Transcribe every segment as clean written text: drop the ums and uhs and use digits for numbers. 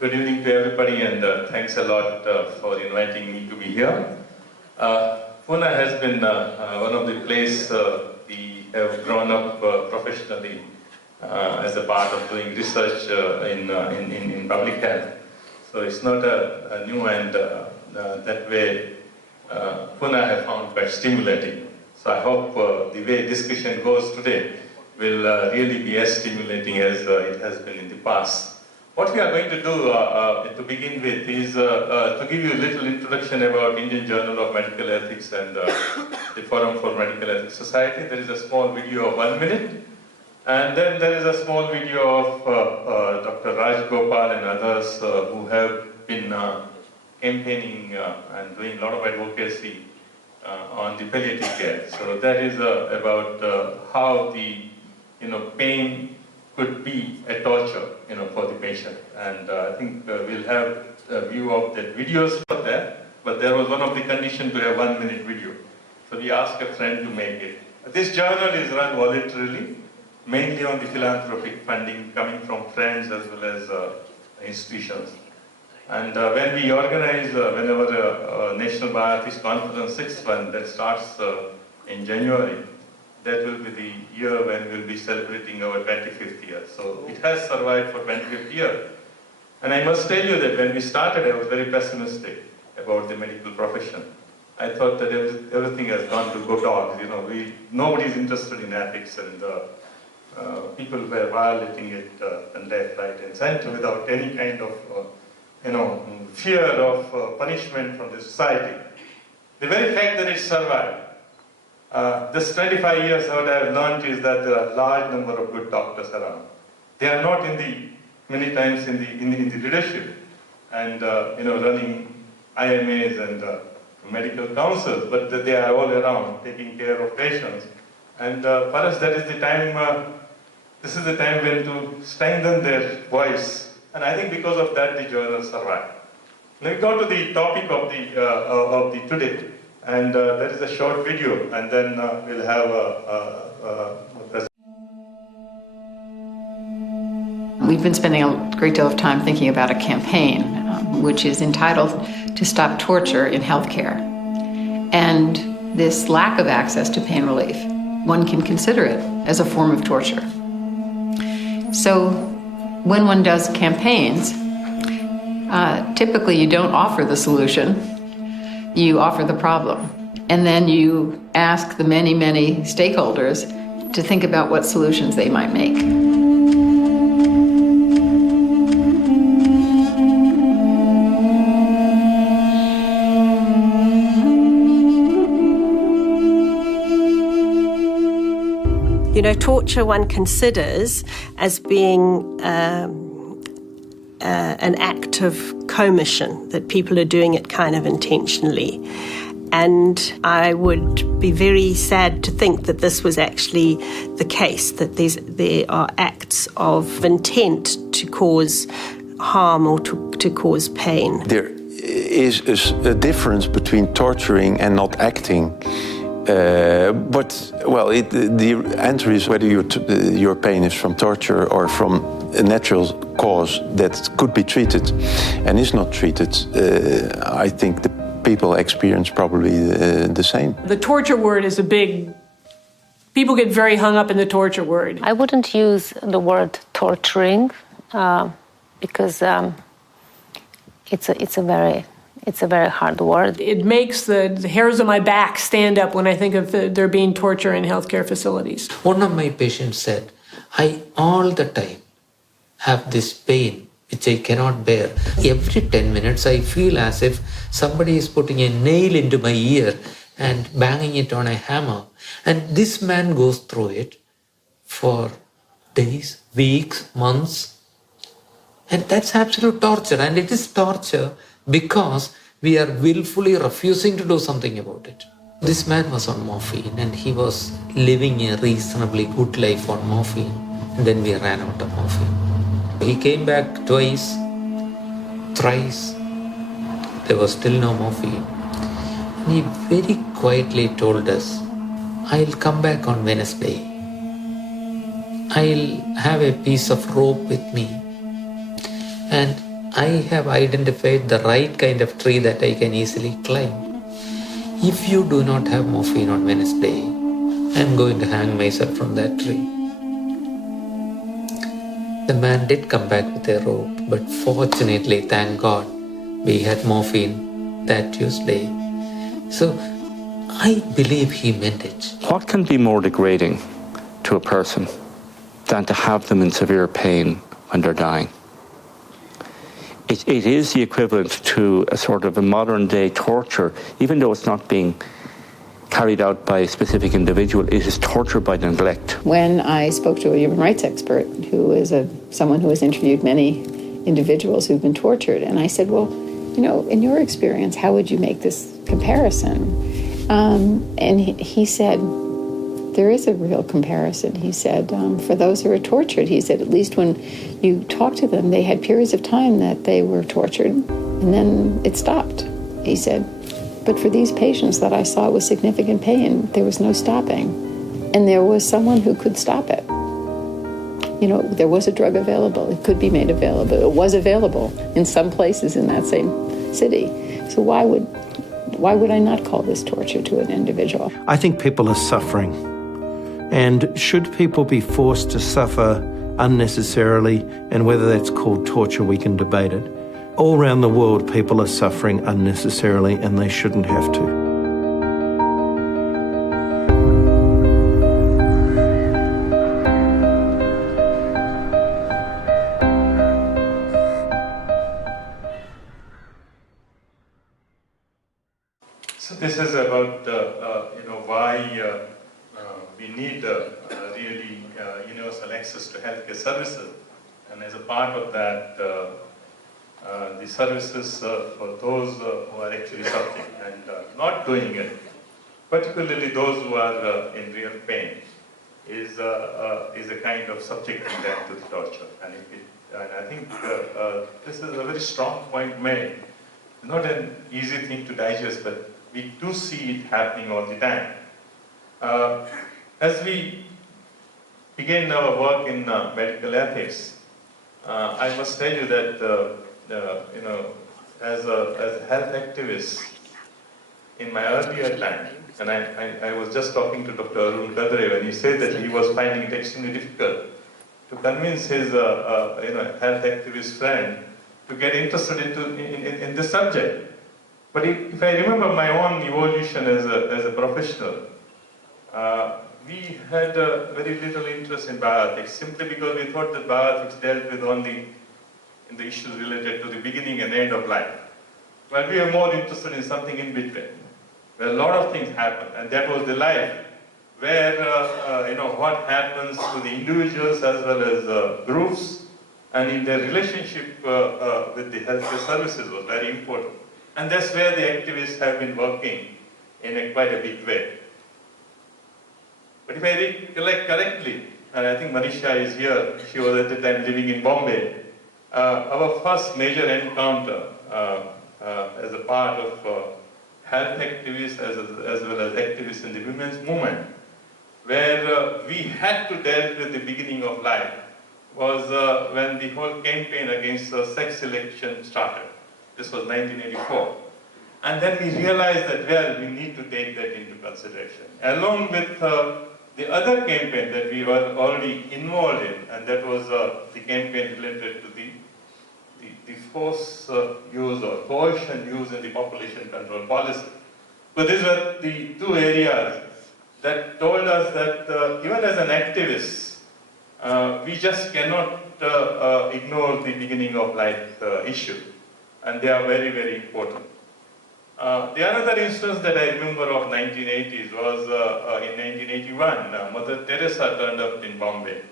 Good evening to everybody, and thanks a lot for inviting me to be here. Pune has been one of the places we have grown up professionally as a part of doing research in public health. So it's not a new, and that way Pune I have found quite stimulating. So I hope the way discussion goes today will really be as stimulating as it has been in the past. What we are going to do to begin with is to give you a little introduction about Indian Journal of Medical Ethics and the Forum for Medical Ethics Society. There is a small video of 1 minute, and then there is a small video of Dr. Raj Gopal and others who have been campaigning and doing a lot of advocacy on the palliative care. So that is about how the pain could be a torture, for the patient. And I think we'll have a view of the videos for that. But there was one of the conditions to have 1 minute video. So we asked a friend to make it. This journal is run voluntarily, mainly on the philanthropic funding coming from friends as well as institutions. And when we organize, whenever a National Bioethics Conference 6th one that starts in January, that will be the year when we'll be celebrating our 25th year. So it has survived for 25th year. And I must tell you that when we started, I was very pessimistic about the medical profession. I thought that everything has gone to go dogs. Nobody is interested in ethics, and people were violating it and left, right, and center without any kind of fear of punishment from the society. The very fact that it survived, this 25 years, what I have learned is that there are a large number of good doctors around. They are not many times in the leadership and running IMAs and medical councils, but they are all around taking care of patients. And for us, that is the time. This is the time when to strengthen their voice, and I think because of that, the journal survived. Now we go to the topic of the today. And there is a short video, and then we'll have a presentation. We've been spending a great deal of time thinking about a campaign, which is entitled "To Stop Torture in Healthcare." And this lack of access to pain relief, one can consider it as a form of torture. So when one does campaigns, typically you don't offer the solution. You offer the problem, and then you ask the many, many stakeholders to think about what solutions they might make. Torture one considers as being an act of commission, that people are doing it kind of intentionally. And I would be very sad to think that this was actually the case, that there are acts of intent to cause harm or to cause pain. There is a difference between torturing and not acting. The answer is whether your pain is from torture or from a natural cause that could be treated and is not treated. I think the people experience probably the same. The torture word is people get very hung up in the torture word. I wouldn't use the word torturing because it's a very hard word. It makes the hairs on my back stand up when I think of there being torture in healthcare facilities. One of my patients said, I all the time have this pain which I cannot bear. Every 10 minutes I feel as if somebody is putting a nail into my ear and banging it on a hammer. And this man goes through it for days, weeks, months. And that's absolute torture. And it is torture because we are willfully refusing to do something about it. This man was on morphine and he was living a reasonably good life on morphine. And then we ran out of morphine. He came back twice, thrice. There was still no morphine. And he very quietly told us, I'll come back on Wednesday. I'll have a piece of rope with me and I have identified the right kind of tree that I can easily climb. If you do not have morphine on Wednesday, I am going to hang myself from that tree. The man did come back with a rope, but fortunately, thank God, we had morphine that Tuesday. So I believe he meant it. What can be more degrading to a person than to have them in severe pain when they're dying? It is the equivalent to a sort of a modern day torture, even though it's not being carried out by a specific individual. It is torture by neglect. When I spoke to a human rights expert who is someone who has interviewed many individuals who've been tortured, and I said, well, you know, in your experience, how would you make this comparison? And he said, there is a real comparison. He said, for those who are tortured, he said, at least when you talk to them, they had periods of time that they were tortured, and then it stopped. He said, but for these patients that I saw with significant pain, there was no stopping. And there was someone who could stop it. You know, there was a drug available. It could be made available. It was available in some places in that same city. So why would I not call this torture to an individual? I think people are suffering. And should people be forced to suffer unnecessarily, and whether that's called torture, we can debate it. All around the world, people are suffering unnecessarily, and they shouldn't have to. So this is about why we need really universal access to healthcare services, and as a part of that, the services for those who are actually suffering and not doing it, particularly those who are in real pain, is a kind of subjecting them to the torture. And I think this is a very strong point made. Not an easy thing to digest, but we do see it happening all the time. As we begin our work in medical ethics, I must tell you that as a health activist in my earlier time, and I was just talking to Dr. Arun Kadre when he said that he was finding it extremely difficult to convince his health activist friend to get interested in this subject. But if I remember my own evolution as a professional, we had very little interest in bioethics simply because we thought that bioethics dealt with only in the issues related to the beginning and end of life. Well, we were more interested in something in between, where a lot of things happen, and that was the life, where what happens to the individuals as well as groups, and in their relationship with the healthcare services was very important. And that's where the activists have been working in quite a big way. But if I recollect correctly, and I think Manisha is here, she was at the time living in Bombay, our first major encounter as a part of health activists as well as activists in the women's movement, where we had to deal with the beginning of life, was when the whole campaign against sex selection started. This was 1984. And then we realized that, well, we need to take that into consideration. Along with the other campaign that we were already involved in, and that was the campaign related to the force use or coercion use in the population control policy. So these were the two areas that told us that even as an activist, we just cannot ignore the beginning of life issue. And they are very, very important. The another instance that I remember of 1980s was in 1981, Mother Teresa turned up in Bombay.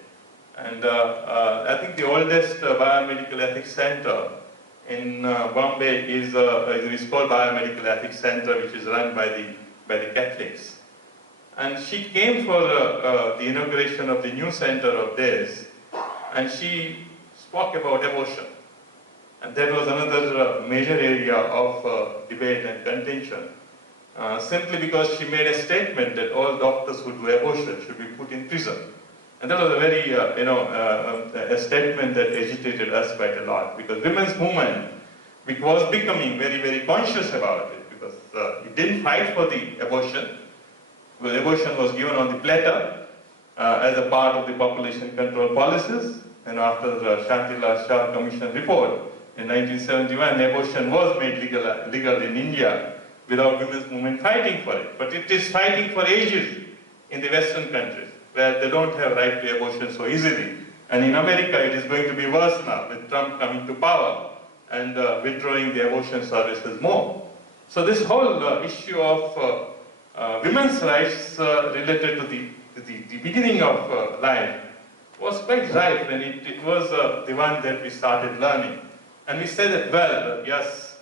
And I think the oldest biomedical ethics center in Bombay is called Biomedical Ethics Center, which is run by the Catholics. And she came for the inauguration of the new center of theirs, and she spoke about abortion. And that was another major area of debate and contention, simply because she made a statement that all doctors who do abortion should be put in prison. And that was a very, a statement that agitated us quite a lot, because women's movement was becoming very, very conscious about it, because it didn't fight for the abortion, because abortion was given on the platter as a part of the population control policies. And after the Shantila Shah Commission report in 1971, abortion was made legal in India without women's movement fighting for it. But it is fighting for ages in the Western countries, where they don't have right to abortion so easily. And in America, it is going to be worse now, with Trump coming to power and withdrawing the abortion services more. So this whole issue of women's rights related to the beginning of life was quite ripe, and it was the one that we started learning. And we said that, well, yes,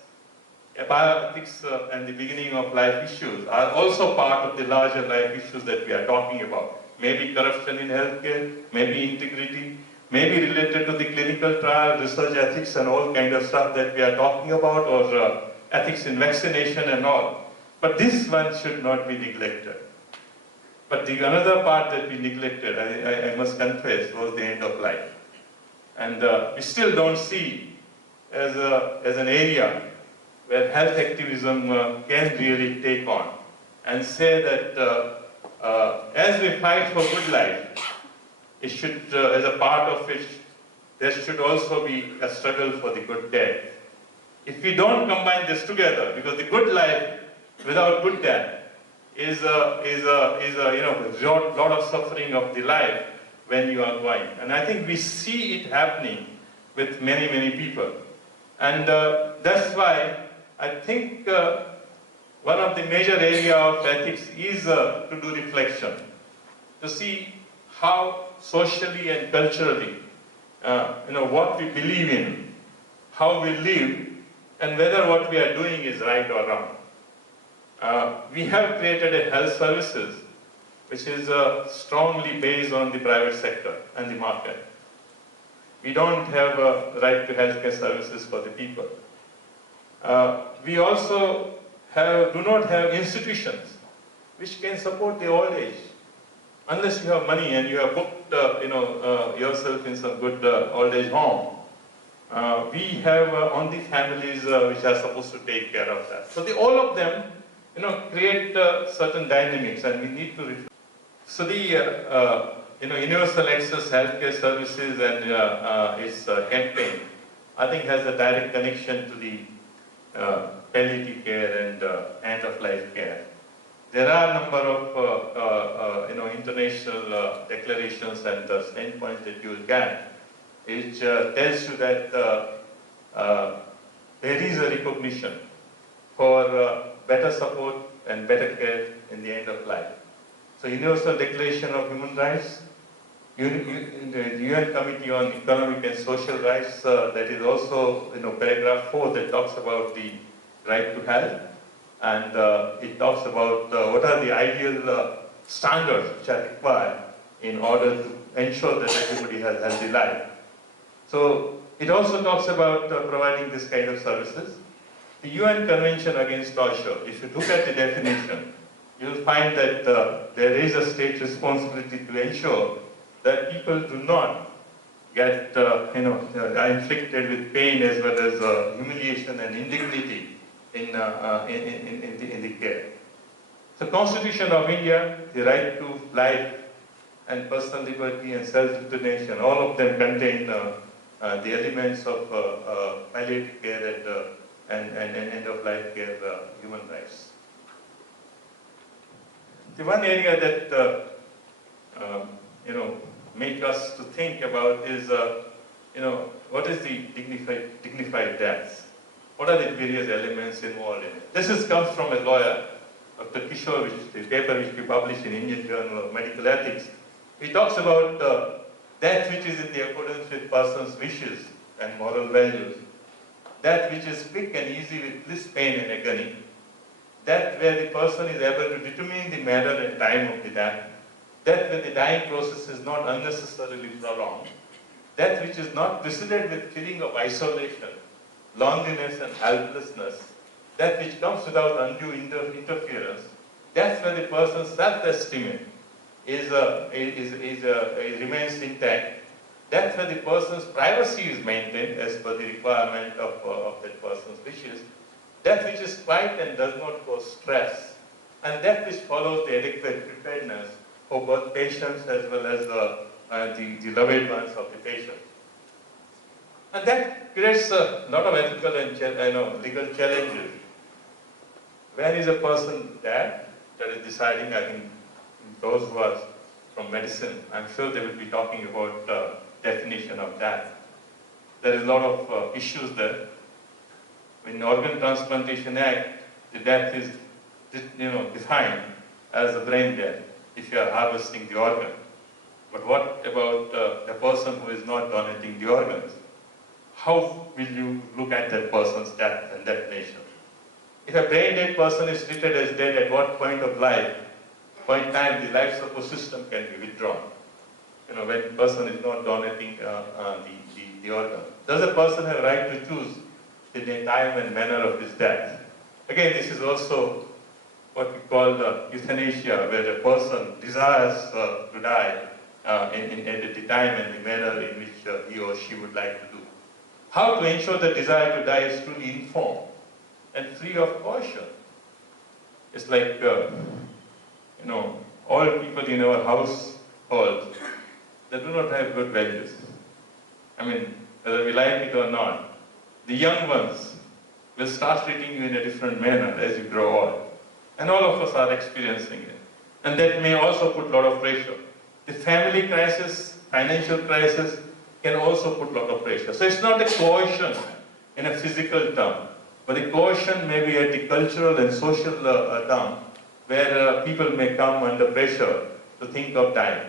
bioethics and the beginning of life issues are also part of the larger life issues that we are talking about. Maybe corruption in healthcare, maybe integrity, maybe related to the clinical trial, research ethics and all kind of stuff that we are talking about, or ethics in vaccination and all. But this one should not be neglected. But the another part that we neglected, I must confess, was the end of life. And we still don't see as an area where health activism can really take on and say that as we fight for good life, it should, as a part of it, there should also be a struggle for the good death. If we don't combine this together, because the good life without good death is a lot of suffering of the life when you are going. And I think we see it happening with many, many people. And that's why I think one of the major areas of ethics is to do reflection, to see how socially and culturally, what we believe in, how we live, and whether what we are doing is right or wrong. We have created a health services which is strongly based on the private sector and the market. We don't have a right to healthcare services for the people. We also do not have institutions which can support the old age. Unless you have money and you have booked yourself in some good old age home, we have only families which are supposed to take care of that. So all of them create certain dynamics, and we need to reflect. So the universal access healthcare services and its campaign, I think, has a direct connection to the palliative care and end-of-life care. There are a number of international declarations and standpoints that you will get, which tells you that there is a recognition for better support and better care in the end of life. So Universal Declaration of Human Rights, the UN Committee on Economic and Social Rights, that is also paragraph 4 that talks about the right to health, and it talks about what are the ideal standards which are required in order to ensure that everybody has a healthy life. So it also talks about providing this kind of services. The UN Convention Against Torture, if you look at the definition, you will find that there is a state responsibility to ensure that people do not get inflicted with pain as well as humiliation and indignity in the care. The Constitution of India, the right to life and personal liberty and self-determination, all of them contain the elements of palliative care and end-of-life care, human rights. The one area that make us to think about is, what is the dignified death? What are the various elements involved in it? This comes from a lawyer, Dr. Kishore, the paper which we published in Indian Journal of Medical Ethics. He talks about that which is in the accordance with person's wishes and moral values, that which is quick and easy with least pain and agony, that where the person is able to determine the manner and time of the death, that where the dying process is not unnecessarily prolonged, that which is not preceded with feeling of isolation, loneliness and helplessness, that which comes without undue interference, that's where the person's self-estimate remains intact, that's where the person's privacy is maintained as per the requirement of that person's wishes. That which is quiet and does not cause stress, and that which follows the adequate preparedness for both patients as well as the loved ones of the patient. And that creates a lot of ethical and legal challenges. Where is a person that is deciding? I think those who are from medicine, I'm sure they will be talking about definition of that. There is a lot of issues there. In the Organ Transplantation Act, the death is defined as a brain death if you are harvesting the organ. But what about the person who is not donating the organs? How will you look at that person's death and definition? If a brain dead person is treated as dead, at what point of life, point time, the life support system can be withdrawn? When the person is not donating the organ. Does a person have a right to choose the time and manner of his death? Again, this is also what we call euthanasia, where a person desires to die at the time and the manner in which he or she would like to do. How to ensure the desire to die is truly informed and free of caution? It's like, all people in our household that do not have good values. I mean, whether we like it or not, the young ones will start treating you in a different manner as you grow old. And all of us are experiencing it. And that may also put a lot of pressure. The family crisis, financial crisis can also put a lot of pressure. So it's not a coercion in a physical term, but the coercion may be at the cultural and social term, where people may come under pressure to think of dying.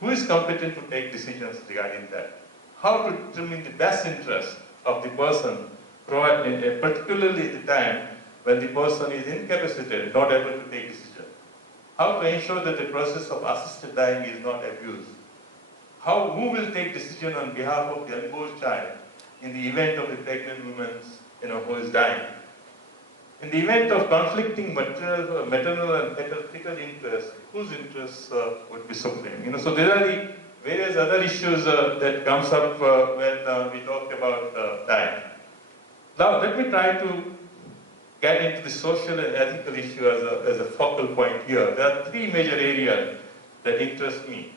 Who is competent to take decisions regarding that? How to determine the best interest of the person, particularly at the time when the person is incapacitated, not able to take decisions. How to ensure that the process of assisted dying is not abused. Who will take decision on behalf of the unborn child in the event of the pregnant woman who is dying? In the event of conflicting maternal and parental interests, whose interests would be supreme? So there are the various other issues that comes up when we talk about dying. Now let me try to get into the social and ethical issue as a focal point here. There are three major areas that interest me.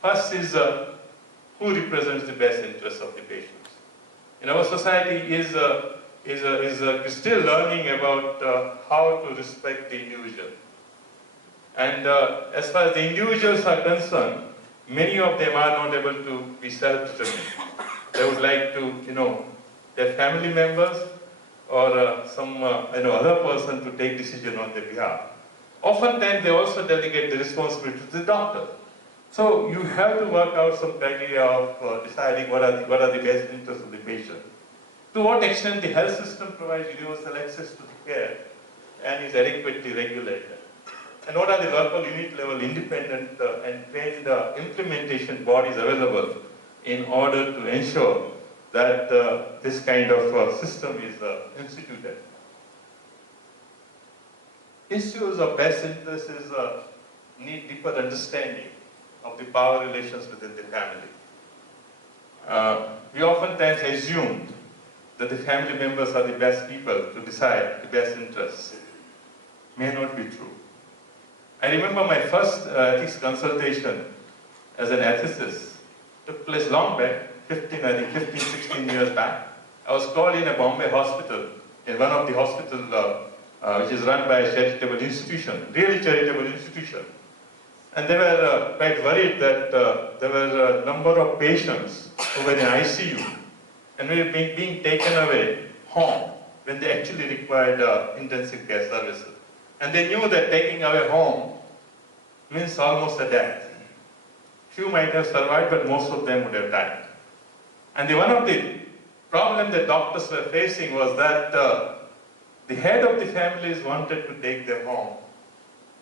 First is who represents the best interests of the patients. In our society is still learning about how to respect the individual. And as far as the individuals are concerned, many of them are not able to be self-determined. They would like to, their family members or some other person to take decision on their behalf. Oftentimes they also delegate the responsibility to the doctor. So you have to work out some criteria of deciding what are the best interests of the patient. To what extent the health system provides universal access to the care and is adequately regulated. And what are the local unit level independent and trained implementation bodies available in order to ensure that this kind of system is instituted. Issues of best interest need deeper understanding of the power relations within the family. We oftentimes assume that the family members are the best people to decide the best interests. May not be true. I remember my first ethics consultation as an ethicist took place long back, 15, 16 years back. I was called in a Bombay hospital, in one of the hospitals which is run by a charitable institution, really charitable institution. And they were quite worried that there were a number of patients who were in ICU and were being taken away home when they actually required intensive care services. And they knew that taking away home means almost a death. Few might have survived, but most of them would have died. And one of the problems that doctors were facing was that the head of the families wanted to take them home.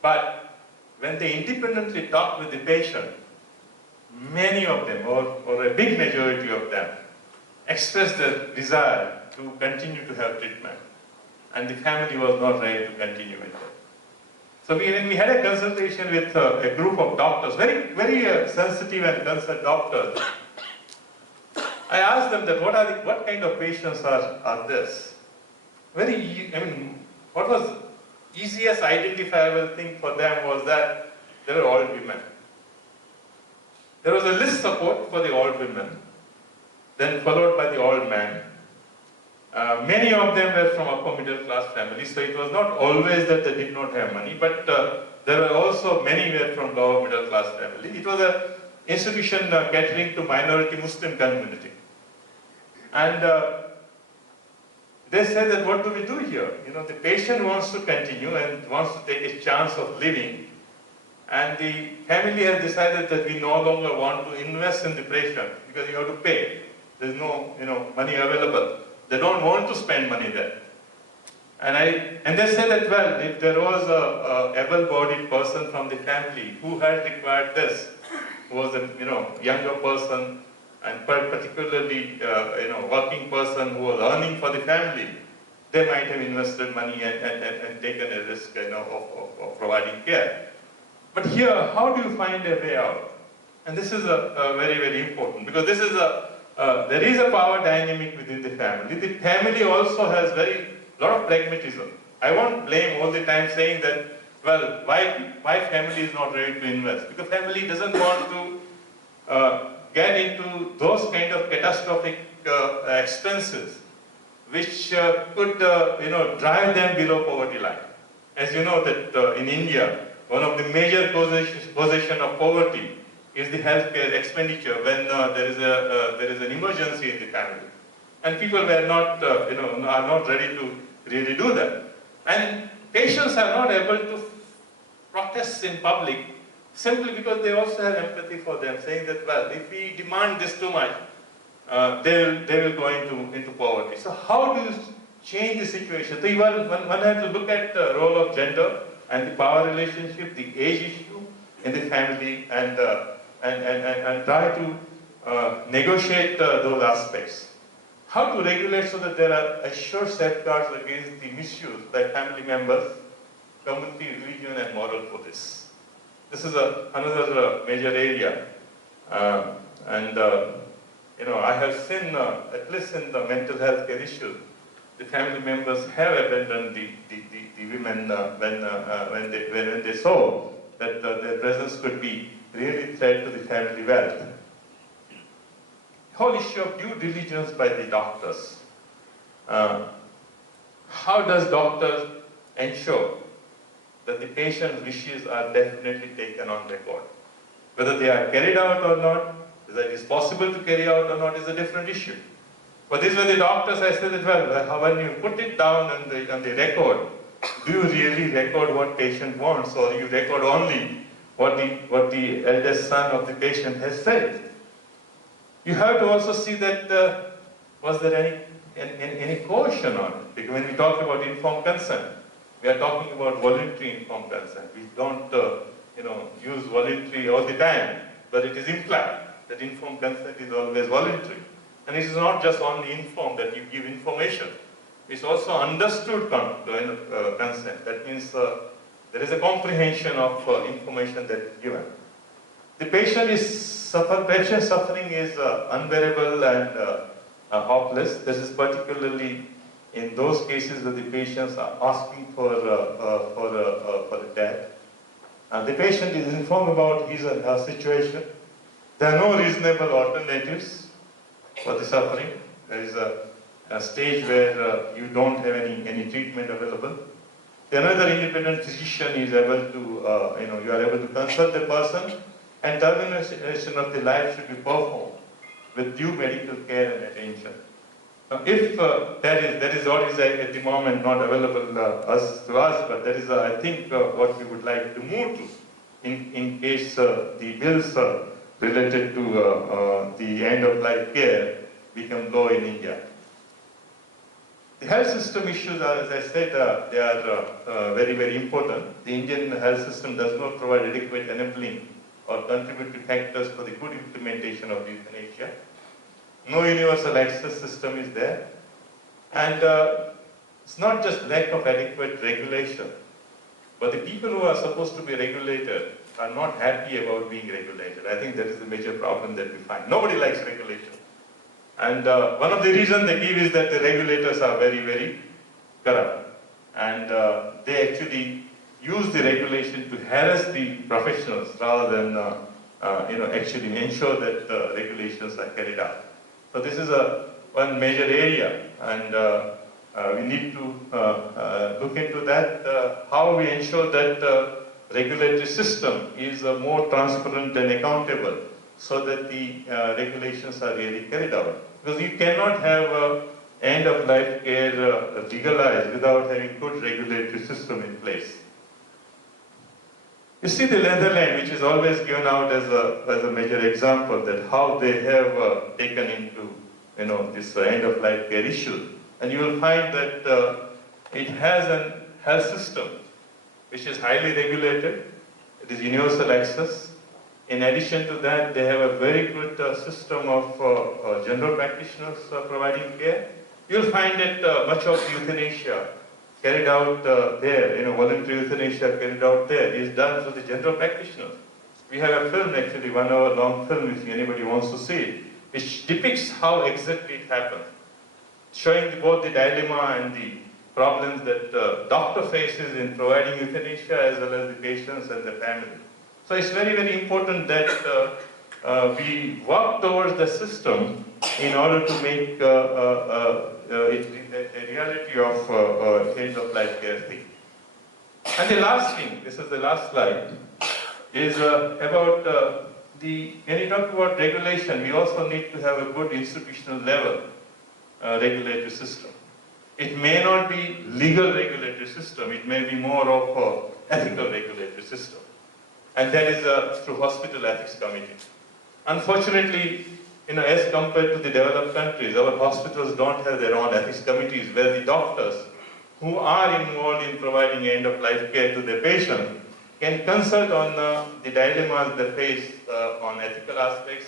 But when they independently talked with the patient, many of them, or a big majority of them, expressed their desire to continue to have treatment. And the family was not ready to continue with it. So when we had a consultation with a group of doctors, very sensitive and concerned doctors, I asked them that what kind of patients are this? What was easiest identifiable thing for them was that they were all women. There was a list support for the old women, then followed by the old men. Many of them were from upper middle class families, so it was not always that they did not have money, but there were also many were from lower middle class families. It was an institution catering to minority Muslim community. And they said that what do we do here? The patient wants to continue and wants to take a chance of living. And the family has decided that we no longer want to invest in the patient because you have to pay. There's no money available. They don't want to spend money there. And they said that, well, if there was a able-bodied person from the family who had required this, who was a younger person and particularly working person who was earning for the family, they might have invested money and taken a risk of providing care. But here, how do you find a way out? And this is very, very important because this is there is a power dynamic within the family. The family also has lot of pragmatism. I won't blame all the time saying that, well, why family is not ready to invest? Because family doesn't want to get into those kind of catastrophic expenses which could drive them below poverty line. As you know that in India, one of the major causes of poverty is the healthcare expenditure when there is an emergency in the family, and people were not are not ready to really do that, and patients are not able to protest in public simply because they also have empathy for them, saying that, well, if we demand this too much, they will go into poverty. So how do you change the situation? So one has to look at the role of gender and the power relationship, the age issue in the family, and try to negotiate those aspects. How to regulate so that there are assured safeguards against the misuse by family members, community, religion, and moral police. This is another major area, I have seen, at least in the mental health care issue, the family members have abandoned the women when they saw that their presence could be really threat to the family wealth. The whole issue of due diligence by the doctors. How does doctors ensure that the patient's wishes are definitely taken on record? Whether they are carried out or not, whether it is possible to carry out or not is a different issue. But these were the doctors. I said that, well, when you put it down on the record, do you really record what patient wants, or you record only what the eldest son of the patient has said? You have to also see that was there any coercion on it? Because when we talk about informed consent, we are talking about voluntary informed consent. We don't use voluntary all the time, but it is implied that informed consent is always voluntary. And it is not just only informed that you give information. It's also understood consent. That means there is a comprehension of information that is given. The patient's suffering is unbearable and hopeless. This is particularly in those cases where the patients are asking for a death. The patient is informed about his or her situation. There are no reasonable alternatives for the suffering. There is a stage where you don't have any treatment available. Another independent physician is able to, you are able to consult the person, and termination of the life should be performed with due medical care and attention. If that is what is at the moment not available to us, but that is, I think, what we would like to move to in case the bills related to the end-of-life care become law in India. The health system issues are, as I said, they are very, very important. The Indian health system does not provide adequate enabling or contributory factors for the good implementation of euthanasia. No universal access system is there. And it's not just lack of adequate regulation, But the people who are supposed to be regulated are not happy about being regulated. I think that is the major problem that we find. Nobody likes regulation. And one of the reasons they give is that the regulators are very, very corrupt. And they actually use the regulation to harass the professionals rather than actually ensure that regulations are carried out. So this is one major area, and we need to look into that, how we ensure that regulatory system is more transparent and accountable so that the regulations are really carried out. Because you cannot have end-of-life care legalized without having good regulatory system in place. You see the Netherlands, which is always given out as a major example, that how they have taken into this end-of-life care issue. And you will find that it has a health system which is highly regulated. It is universal access. In addition to that, they have a very good system of general practitioners providing care. You'll find that much of euthanasia carried out there, voluntary euthanasia carried out there is done through the general practitioners. We have a film, actually, 1 hour long film, if anybody wants to see it, which depicts how exactly it happened, showing both the dilemma and the problems that the doctor faces in providing euthanasia as well as the patients and the family. So it's very, very important that we work towards the system in order to make it a reality of end-of-life care thing. And the last thing, this is the last slide, is about when you talk about regulation, we also need to have a good institutional level regulatory system. It may not be legal regulatory system, it may be more of ethical regulatory system. And that is through hospital ethics committee. Unfortunately, as compared to the developed countries, our hospitals don't have their own ethics committees where the doctors who are involved in providing end-of-life care to their patient can consult on the dilemmas they face on ethical aspects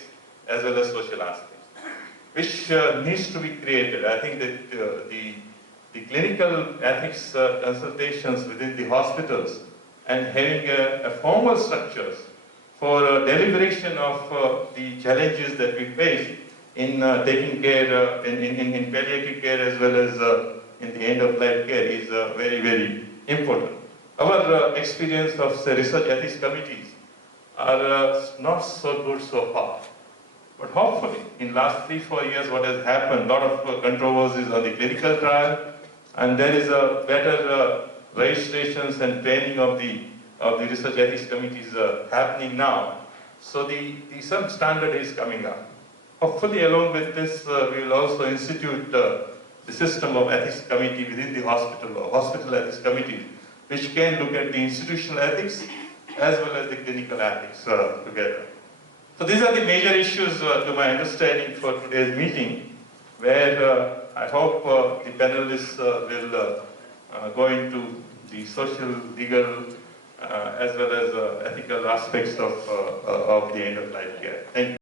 as well as social aspects, which needs to be created. I think that the clinical ethics consultations within the hospitals and having a formal structures for deliberation of the challenges that we face in taking care, in palliative care as well as in the end-of-life care is very, very important. Our experience of the research ethics committees are not so good so far. But hopefully, in last 3-4 years, what has happened, a lot of controversies on the clinical trial, and there is a better registrations and training of the research ethics committees happening now. So some standard is coming up. Hopefully, along with this, we will also institute the system of ethics committee within the hospital, or hospital ethics committee, which can look at the institutional ethics as well as the clinical ethics together. So these are the major issues, to my understanding, for today's meeting, where I hope the panelists will go into the social, legal, as well as ethical aspects of the end-of-life care. Thank you.